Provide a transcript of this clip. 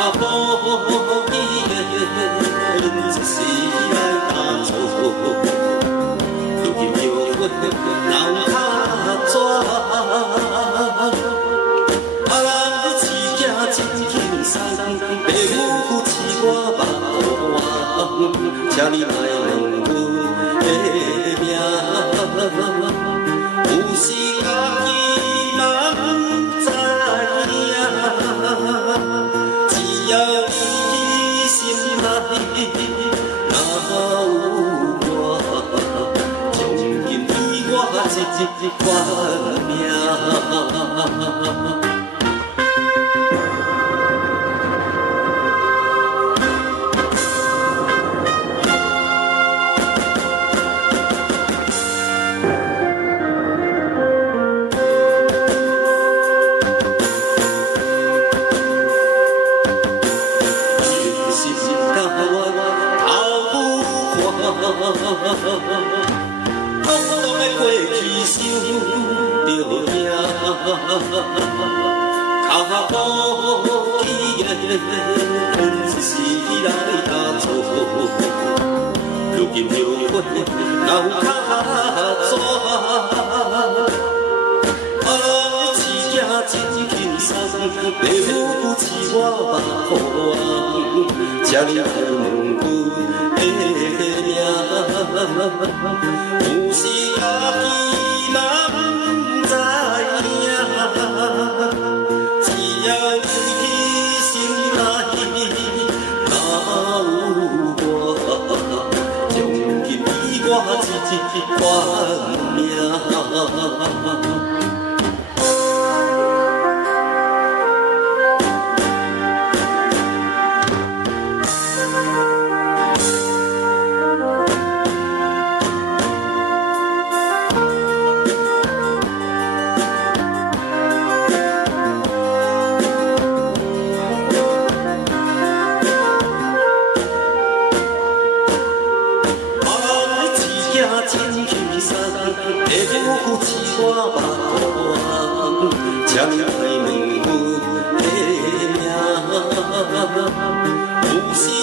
无伊的一世来打错，如今后悔人较绝。啊，人饲囝真轻松，爸母饲我目眶，请你来问阮的命，有时家己嘛不知影，只要你心内若有我，从今依我一款命。空洞的过去想着赢，脚步起的一时来打错，如今后悔人较绝。啊，饲囝真轻松，爸母饲我目眶，请你来问阮的命。有时家己嘛不知影，只要你心内若有我，从今依我一款命。真轻松，爸母饲我目眶，请你来问阮的命，有时。